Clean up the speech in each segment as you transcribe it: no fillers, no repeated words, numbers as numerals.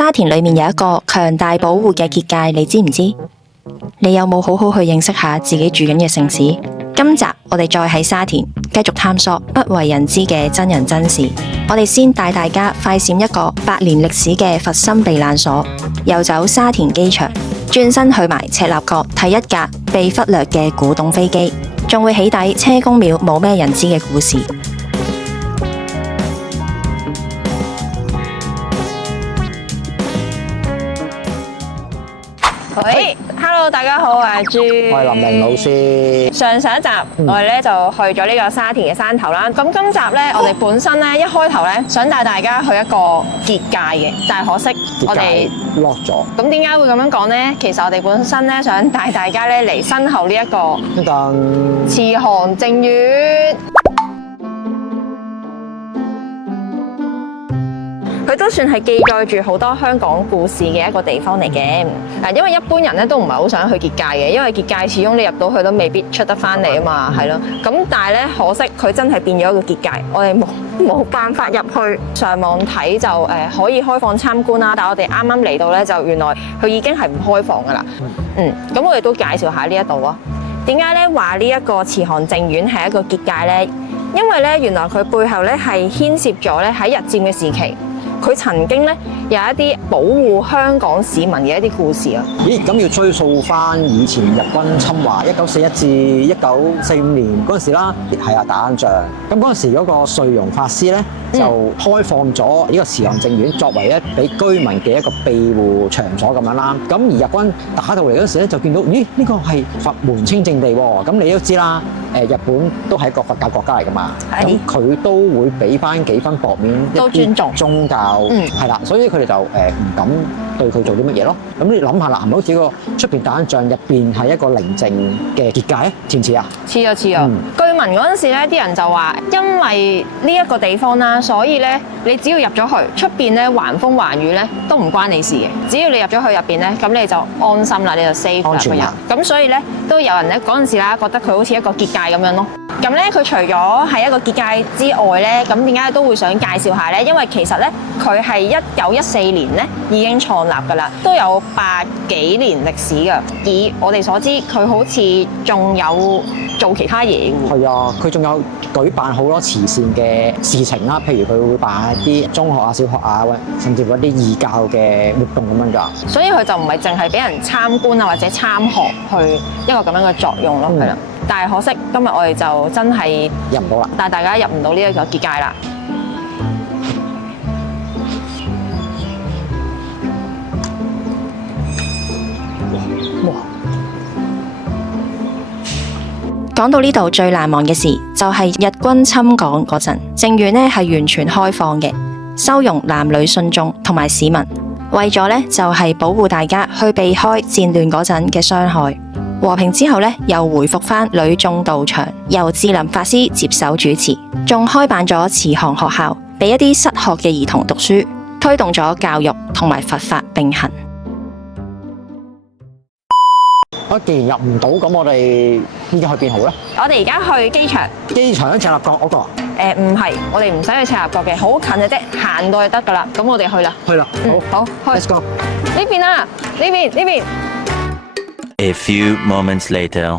沙田裏面有一個強大保護嘅結界，你知唔知？你有冇好好去認識下自己住緊嘅城市？今集我哋再喺沙田繼續探索不為人知嘅真人真事。我哋先帶大家快閃一個100年歷史嘅佛心避難所，遊走沙田機場，轉身去埋赤鱲角睇一架被忽略嘅古董飛機，仲會起底車公廟冇咩人知嘅故事。喂，Hello， 大家好，我係朱，我係林明老師。上一集我哋咧就去咗呢個沙田嘅山頭啦。咁今集咧，我哋本身咧一開頭咧想帶大家去一個結界嘅，但係可惜我哋落咗。咁點解會咁樣講咧？其實我哋本身咧想帶大家咧嚟身後呢一個慈航淨苑。佢都算係記載住好多香港故事嘅一個地方嚟嘅。嗱，因為一般人咧都唔係好想去結界嘅，因為結界始終你入到去都未必出得翻嚟啊嘛，係咯。咁但係咧可惜佢真係變咗一個結界，我哋冇辦法入去。上網睇就可以開放參觀啦，但係我哋啱啱嚟到咧就原來佢已經係唔開放噶啦。咁我哋都介紹下呢一度啊。點解咧話呢一個慈航淨苑係一個結界咧？因為咧原來佢背後咧係牽涉咗咧喺日戰嘅時期。佢曾經咧有一啲保護香港市民嘅一啲故事啊！咦，咁要追溯翻以前日軍侵華1941至1945年嗰陣時啦，係啊，打緊仗。咁嗰陣時嗰個瑞容法師咧就開放咗呢個慈航淨苑作為一俾居民嘅一個庇護場所咁樣啦。咁而日軍打到嚟嗰時咧就見到，咦，呢個係佛門清淨地喎。咁你都知啦，日本都係一個佛教國家嚟㗎嘛。咁佢都會俾翻幾分薄面，都尊重宗教。係啦，所以佢哋就唔敢對佢做啲乜嘢咯。咁你諗下啦，係咪好似個出邊打緊仗，入邊係一個寧靜嘅結界？似唔似啊？似啊！據聞嗰陣時咧，啲人就話，因為呢一個地方啦，所以咧你只要入咗去，出邊咧橫風橫雨咧都唔關你事嘅。只要你入咗去入邊咧，咁你就安心啦，你就 safe 啦個人。咁所以咧都有人咧嗰陣時啦，覺得佢好似一個結界咁樣咯。咁咧佢除咗係一個結界之外咧，咁點解都會想介紹下咧？因為其實咧佢係1914年咧已經創立㗎啦，都有100幾年歷史㗎。以我哋所知，佢好似仲有做其他嘢㗎。係啊，佢仲有舉辦好多慈善嘅事情啦，譬如佢會辦一啲中學啊、小學啊，甚至乎一啲義教嘅活動咁樣㗎。所以佢就唔係淨係俾人參觀啊或者參學去一個咁樣嘅作用咯，係啦。但係可惜今日我哋就真係入唔到啦，但係大家入唔到呢一個結界啦。哇！講到呢度最難忘嘅事，就係日軍侵港嗰陣，淨苑呢係完全開放嘅，收容男女信眾同埋市民，為咗呢就係保護大家去避開戰亂嗰陣嘅傷害。和平之後呢，又回復返女眾道場，由智霖法師接手主持，仲開辦咗慈航學校，俾一啲失學嘅兒童讀書，推動咗教育同埋佛法並行。既然入唔到，咁我哋依家去邊好咧？我哋而家去機場。機場喺赤鱲角嗰個？唔係，我哋唔使去赤鱲角嘅，好近嘅啫，行到就得㗎啦。咁我哋去啦。去啦，好，Let's go。呢邊啊，呢邊。A few moments later，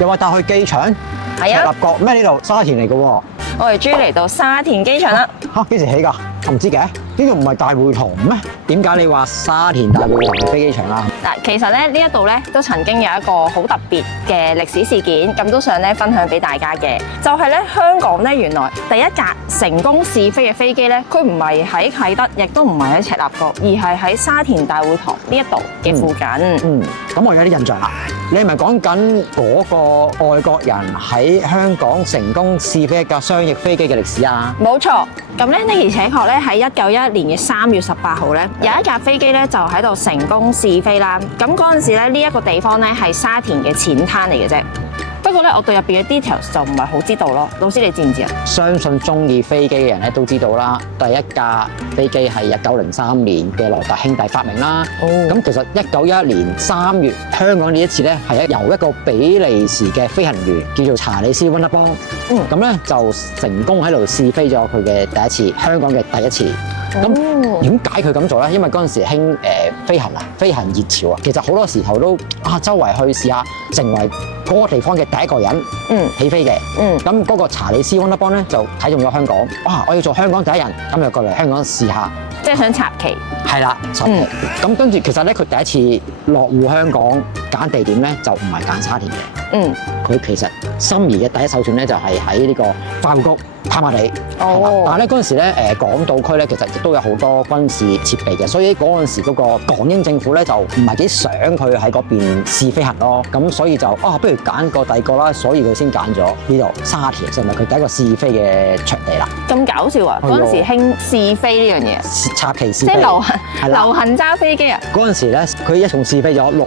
又話帶去機場？係啊。赤鱲角咩？呢度沙田嚟嘅喎。我哋終於嚟到沙田機場啦。幾時起㗎？我唔知嘅。呢度唔係大會堂咩？點解你話沙田大會堂飛機場啦？嗱，其實咧呢一度咧都曾經有一個好特別嘅歷史事件，咁都想咧分享俾大家嘅，就係咧香港咧原來第一架成功試飛嘅飛機咧，佢唔係喺啟德，亦都唔係喺赤鱲角，而係喺沙田大會堂呢一度嘅附近。咁我有啲印象啦。你係咪講緊嗰個外國人喺香港成功試飛一架商業飛機嘅歷史啊？冇錯。咁咧的而且確咧喺1911年嘅3月18號咧，有一架飛機咧就喺度成功試飛啦。咁嗰陣時咧呢一個地方咧係沙田嘅淺灘嚟嘅啫。不不過咧，我對入邊嘅 details 就唔係好知道咯。老師你知唔知啊？相信中意飛機嘅人咧都知道啦，第一架飛機係1903年嘅萊特兄弟發明啦。咁其實1911年3月，香港呢一次咧係由一個比利時嘅飛行員叫做查理斯溫德邦，咁咧就成功喺度試飛咗佢嘅第一次，香港嘅第一次。咁點解佢咁做咧？因為嗰陣時興飛行熱潮啊，其實好多時候都周圍去試下成為嗰個地方嘅第一個人起飛嘅。咁嗰個查理斯溫德邦咧就睇中咗香港，哇！我要做香港第一人，咁就過嚟香港試下。即係想插旗。係啦，插旗。咁跟住其實咧，佢第一次落戶香港揀地點咧就唔係揀沙田嘅。佢其實心儀嘅第一首選咧就係喺呢個快活谷。跑馬地，但係咧嗰陣時咧，港島區咧其實亦都有好多軍事設備嘅，所以嗰陣時嗰個港英政府咧就唔係幾想佢喺嗰邊試飛行咯，咁所以就不如揀個第二個啦，所以佢先揀咗呢度沙田，就係佢第一個試飛嘅場地啦。咁搞笑啊！嗰陣時興試飛呢樣嘢，插旗試飛，即係流行揸飛機啊！嗰陣時咧，佢一共試飛咗6日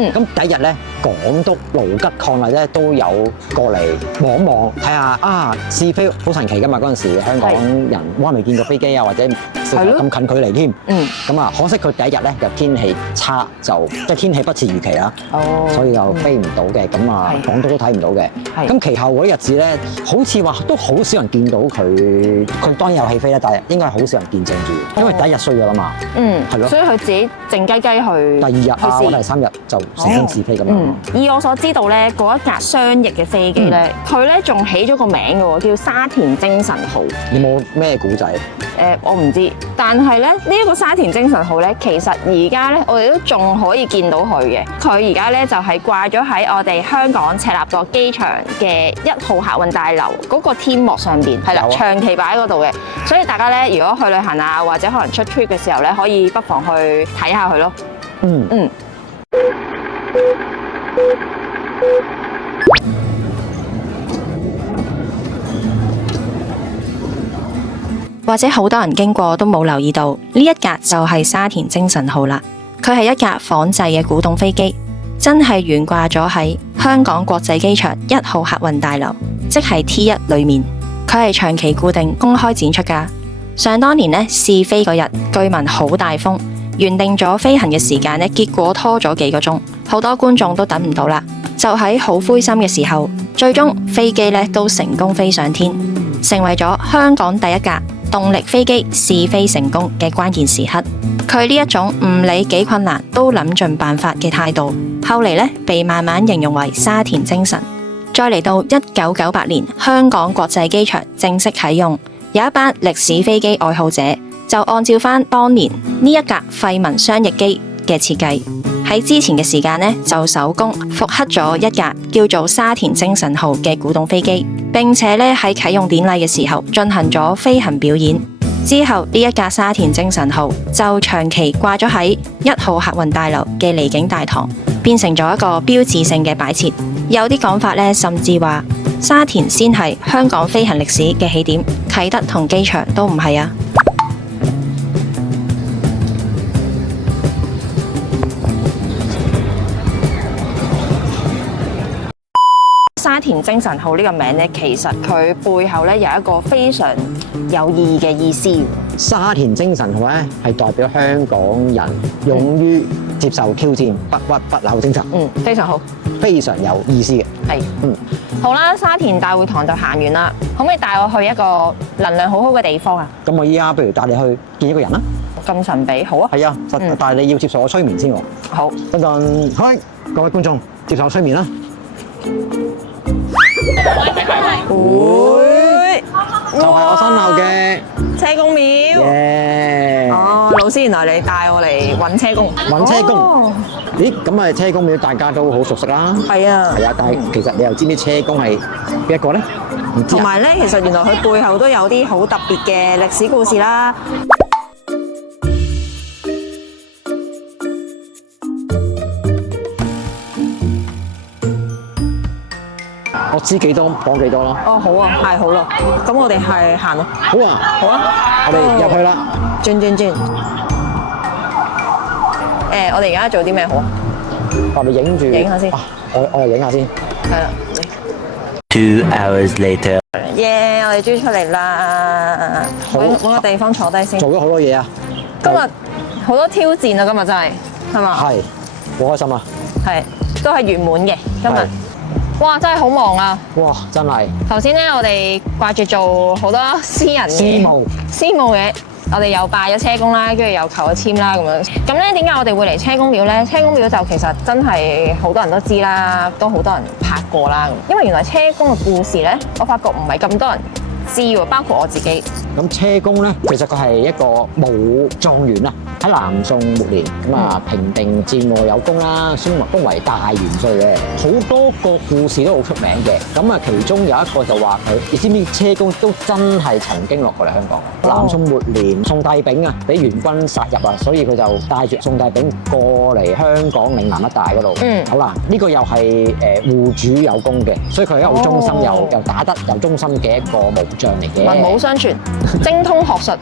嘅，咁第一日咧，港督盧吉抗禮咧都有過嚟望一望，睇下試飛。好神奇㗎嘛！嗰陣時香港人哇未見過飛機啊，或者咁近距離添。咁可惜佢第一日咧就天氣差，即係天氣不似預期啦。所以就飛唔到嘅。咁港督都睇唔到嘅。咁其後嗰啲日子咧，好似話都好少人見到佢。佢當然有起飛啦，但係應該係好少人見證住，因為第一日衰咗啦嘛。係咯。所以佢自己靜雞雞去。第2日或者第3日就成功試飛咁樣。以我所知道咧，嗰一架雙翼嘅飛機咧，佢咧仲起咗個名嘅喎，叫沙田精神號。有冇咩古仔？我唔知，但係咧呢一個沙田精神號咧，其實而家咧我哋都仲可以見到佢嘅。佢而家咧就係掛咗喺我哋香港赤鱲角機場嘅1號客運大樓嗰個天幕上邊，係啦，長期擺喺嗰度嘅。所以大家咧如果去旅行啊，或者可能出 trip 嘅時候咧，可以不妨去睇下佢咯。或者好多人經過都冇留意到，呢一架就係沙田精神號啦。佢係一架仿製嘅古董飛機，真係懸掛咗喺香港國際機場1號客運大樓，即係 T1 裏面。佢係長期固定公開展出㗎。想當年呢，試飛嗰日，據聞好大風，原定咗飛行嘅時間呢，結果拖咗幾個鐘，好多觀眾都等唔到啦。就喺好灰心嘅時候，最終飛機呢都成功飛上天，成為咗香港第一架動力飛機試飛成功嘅關鍵時刻。佢呢一種唔理幾困難都諗盡辦法嘅態度，後嚟呢被慢慢形容為沙田精神。再嚟到1998年，香港國際機場正式啟用，有一班歷史飛機愛好者就按照翻當年呢一架廢民雙翼機嘅設計，喺之前嘅時間呢，就手工復刻咗一架叫做沙田精神號嘅古董飛機，並且呢喺啟用典禮嘅時候進行咗飛行表演。之後呢一架沙田精神號就長期掛咗喺1號客運大樓嘅離境大堂，變成咗一個標誌性嘅擺設。有啲講法呢，甚至話沙田先係香港飛行歷史嘅起點，啟德同機場都唔係啊。沙田精神號呢個名咧，其實佢背後咧有一個非常有意義嘅意思。沙田精神號咧係代表香港人勇於接受挑戰、不屈不撓精神。非常好，非常有意思嘅。係，好啦，沙田大會堂就行完啦，可唔可以帶我去一個能量好好嘅地方啊？咁我依家不如帶你去見一個人啦。咁神秘，好啊。係啊，但係你要接受我催眠先喎。好，等陣，開，各位觀眾接受我催眠啦。就係我身後嘅車公廟。老師，原來你帶我嚟揾車公。揾車公？咦，咁啊車公廟大家都好熟悉啦。係啊，但係其實你又知唔知車公係邊一個咧？唔知。同埋咧，其實原來佢背後都有啲好特別嘅歷史故事啦。我知幾多講幾多咯。好啊，太好啦。咁我哋係行咯。好啊，好啊。我哋入去啦。轉。我哋而家做啲咩好啊？我哋影下先。我又影下先。係啦。2 hours later. 耶！我哋終於出嚟啦，好揾個地方坐低先。做咗好多嘢啊！今日好多挑戰啊！今日真係嘛？係好開心啊！係都係圓滿嘅今日係。哇！真係好忙啊！哇，真係頭先咧，我哋掛住做好多私人嘅私務嘢，我哋又拜咗車公啦，跟住又求咗籤啦咁樣。咁咧點解我哋會嚟車公廟咧？車公廟就其實真係好多人都知啦，都好多人拍過啦。因為原來車公嘅故事咧，我發覺唔係咁多人知喎，包括我自己。咁車公咧，其實佢係一個武狀元啊！喺南宋末年咁啊，平定戰禍有功啦，宣封為大元帥嘅，好多個故事都好出名嘅。咁啊，其中有一個就話佢，你知唔知車公都真係曾經落過嚟香港？南宋末年，宋帝昺啊，俾元軍殺入啊，所以佢就帶住宋帝昺過嚟香港嶺南一帶嗰度。好啦，呢個又係護主有功嘅，所以佢係一個好忠心又打得又忠心嘅一個武將嚟嘅。文武雙全，精通學術。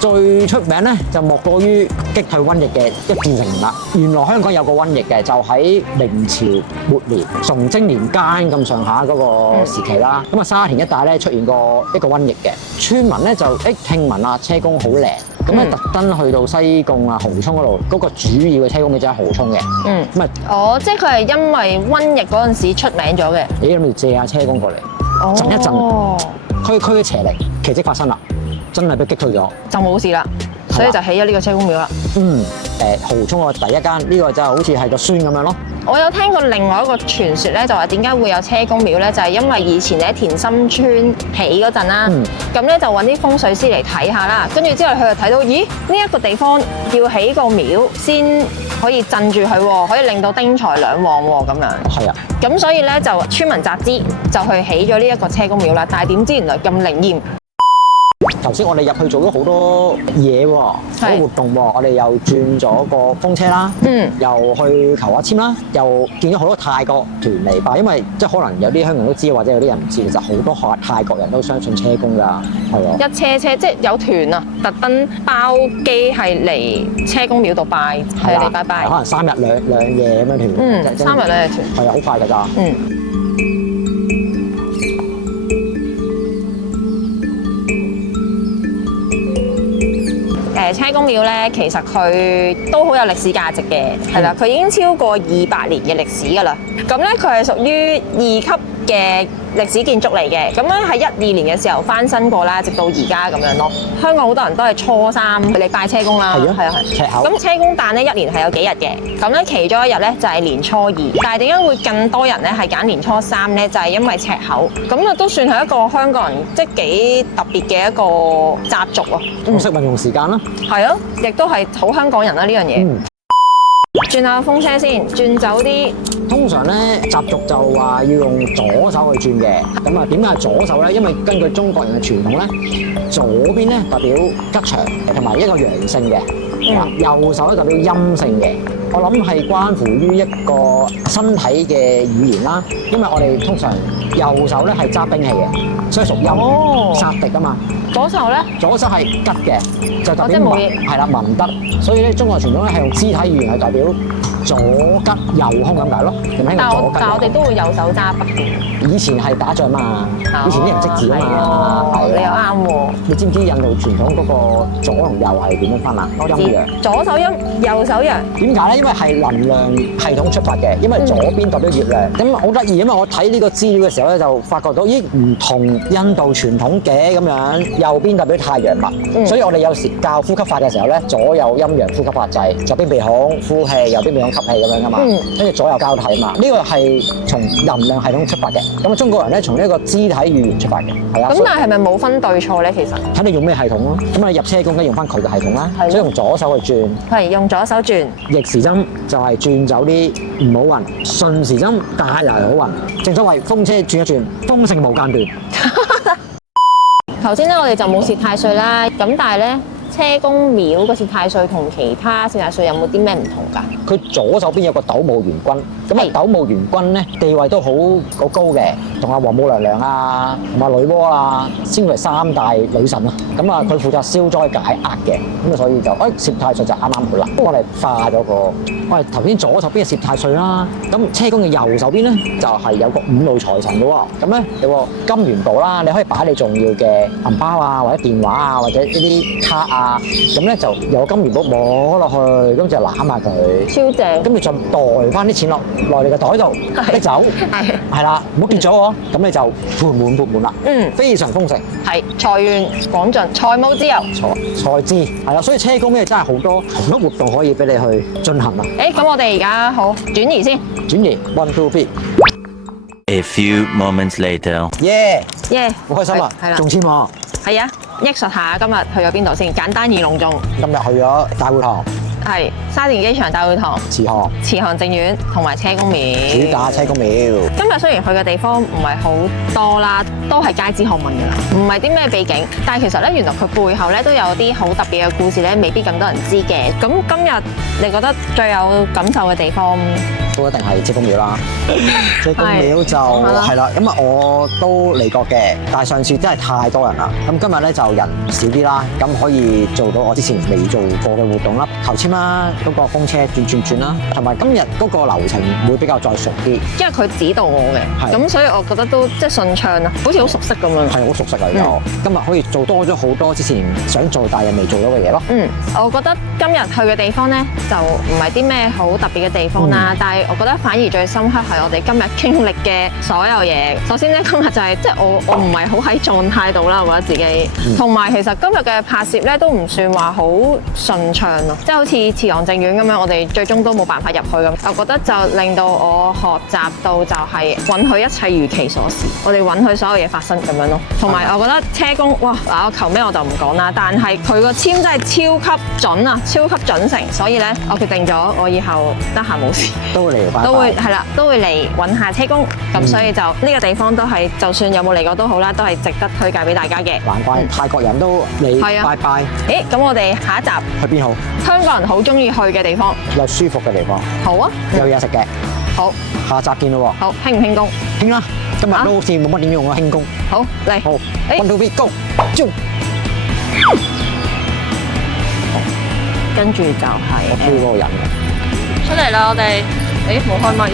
最出名咧就莫過於擊退瘟疫嘅一戰成名啦。原來香港有個瘟疫嘅，就喺明朝末年崇禎年間咁上下嗰個時期啦。咁啊沙田一帶咧出現過一個瘟疫嘅，村民咧就聽聞啊車公好靈，咁咧特登去到西貢啊蠔涌嗰度，嗰個主要嘅車公廟就喺蠔涌嘅。咁啊，即係佢係因為瘟疫嗰陣時出名咗嘅。你諗住借下車公過嚟，震一震，驅嘅邪靈，奇蹟發生啦！真係被擊退咗，就冇事啦，所以就起咗呢個車公廟啦。蠔涌個第一間呢個就好似係個孫咁樣咯。我有聽過另外一個傳說咧，就話點解會有車公廟咧？就係因為以前喺田心村起嗰陣啦，咁咧就揾啲風水師嚟睇下啦，跟住之後佢就睇到，咦呢一個地方要起個廟先可以鎮住佢喎，可以令到丁財兩旺喎咁樣。係啊，咁所以咧就村民集資就去起咗呢一個車公廟啦。但係點知原來咁靈驗。頭先我哋入去做咗好多嘢喎，好多活動喎，我哋又轉咗個風車啦，又去求下籤啦，又見咗好多泰國團嚟拜，因為即係可能有啲香港人都知，或者有啲人唔知，其實好多泰國人都相信車公㗎，係喎。一車即係有團啊，特登包機係嚟車公廟度拜，係嚟拜拜。可能3日兩夜咁樣團。3日2夜團。係啊，好快㗎咋。車公廟咧，其實佢都好有歷史價值嘅，係啦，佢已經超過200年嘅歷史㗎啦。咁咧，佢係屬於2級嘅歷史建築嚟嘅。咁咧喺12年嘅時候翻新過啦，直到而家咁樣咯。香港好多人都係初3嚟拜車公啦，係啊。赤口。咁車公誕咧1年係有幾日嘅，咁咧其中一日咧就係年初2，但係點解會更多人咧係揀年初3咧？就係因為赤口，咁啊都算係一個香港人即係幾特別嘅一個習俗啊。好識運用時間啦。係咯，亦都係好香港人啦呢樣嘢。轉下風車先，轉走啲。通常咧習俗就話要用左手去轉嘅，咁啊點解係左手咧？因為根據中國人嘅傳統咧，左邊咧代表吉祥同埋一個陽性嘅，右手咧代表陰性嘅。我諗係關乎於一個身體嘅語言啦，因為我哋通常右手咧係揸兵器嘅，所以屬陰，殺敵啊嘛。左手咧？左手係吉嘅，就代表文，係啦文德。所以咧中國傳統咧係用肢體語言去代表左吉右兇咁解咯。但我哋都會右手揸筆嘅。以前係打仗嘛，以前啲人識字啊嘛。你又啱喎。你知唔知印度傳統嗰個左同右係點樣分啊？陰陽。左手陰，右手陽。點解咧？因為係能量系統出發嘅，因為左邊代表月亮。咁好得意，因為我睇呢個資料嘅時候咧，就發覺到咦唔同印度傳統嘅咁樣，右邊代表太陽脈。所以我哋有時教呼吸法嘅時候咧，左右陰陽呼吸法就係左邊鼻孔呼氣，右邊鼻孔吸氣咁樣噶嘛。跟住左右交替啊嘛。呢個係從能量系統出發嘅。咁啊，中國人咧從呢一個肢體語言出發嘅，係啊。咁但係咪冇分對錯咧？其實睇你用咩系統咯。咁啊入車公梗用翻佢嘅系統啦，所以用左手去轉。係用左手轉。逆時針就係轉走啲唔好運，順時針帶嚟好運。正所謂風車轉一轉，豐盛無間斷。頭先咧我哋就冇攝太歲啦，咁但係咧車公廟個攝太歲同其他攝太歲有冇啲咩唔同㗎？佢左手邊有個斗姆元君，咁啊係斗姆元君咧地位都好高嘅，同阿王母娘娘啊，同阿女媧啊，稱為三大女神啊。咁啊，佢負責消災解厄嘅，咁啊所以就攝太歲就啱啱好啦。我哋化咗個，我哋頭先左手邊嘅攝太歲啦，咁車公嘅右手邊咧就係有個五路財神嘅喎。咁咧有個金元寶啦，你可以擺你重要嘅銀包啊，或者電話啊，或者呢啲卡啊，咁咧就有個金元寶摸落去，咁就攬下佢。超正，跟住就袋翻啲錢落你個袋度拎走，係啦，唔好跌咗喎，咁你就缽滿啦，非常豐盛，係財源廣進，財務自由。財資係啦，所以車公咧真係好多活動可以俾你去進行啊。咁我哋而家好轉移先，轉移 one two three， A few moments later. 耶，耶，好開心啊，係啦，中籤喎！係啊，憶述下今日去咗邊度先，簡單而隆重。今日去咗大會堂、係沙田機場大會堂、慈航、慈航正院同埋車公廟。主打車公廟。今日雖然去嘅地方唔係好多啦，都係街知巷聞㗎啦，唔係啲咩秘境，但係其實咧原來佢背後咧都有啲好特別嘅故事咧，未必咁多人知嘅。咁今日你覺得最有感受嘅地方？都一定係車公廟啦，車公廟就講下啦係啦，咁啊我都嚟過嘅，但係上次真係太多人啦，咁今日咧就人少啲啦，咁可以做到我之前未做過嘅活動啦，求籤啦，嗰個風車轉啦，同埋今日嗰個流程會比較再熟啲，因為佢指導我嘅，係咁所以我覺得都即係順暢啊，好似好熟悉咁樣。係好熟悉啊！又今日可以做多咗好多之前想做但係未做到嘅嘢咯。我覺得今日去嘅地方咧就唔係啲咩好特別嘅地方啦，但係我覺得反而最深刻係我哋今日經歷嘅所有嘢。首先咧，今日就係即係我唔係好喺狀態度啦，我覺得自己。同埋其實今日嘅拍攝咧都唔算話好順暢咯，即係好似慈航正院咁樣，我哋最終都冇辦法入去咁。我覺得就令到我學習到就係允許一切如其所是，我哋允許所有嘢發生咁樣咯。同埋我覺得車公哇嗱，我求咩我就唔講啦，但係佢個籤真係超級準啊，超級準成，所以咧我決定咗我以後得閒冇事都會嚟拜拜，都會係啦，都會嚟揾下車公，咁所以就呢個地方都係，就算有冇嚟過都好啦，都係值得推介俾大家嘅。難怪泰國人都嚟係啊拜拜。咁我哋下一集去邊好？香港人好中意去嘅地方，有舒服嘅地方，好啊，有嘢食嘅。好，下集見咯好，輕唔輕功？喎，興啦！今日都好似冇乜點用啊，輕功。好嚟，好誒，one two three go，招！跟住就係我 Q 嗰個人啊，出嚟啦，我哋，冇開咪，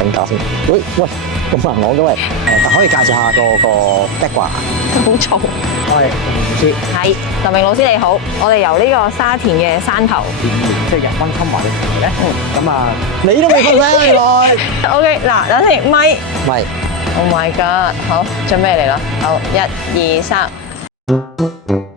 頂架先。喂，咁難攞嘅喂，但可以介紹下個 background。好嘈。我係唔知，係，林明老師你好，我哋由呢個沙田嘅山頭即係日軍侵華嘅時候咧。咁啊，你都未瞓醒原來。 ，OK，嗱，等陣咪喂。 ，Oh my god，好，準備嚟啦，好，1、2、3。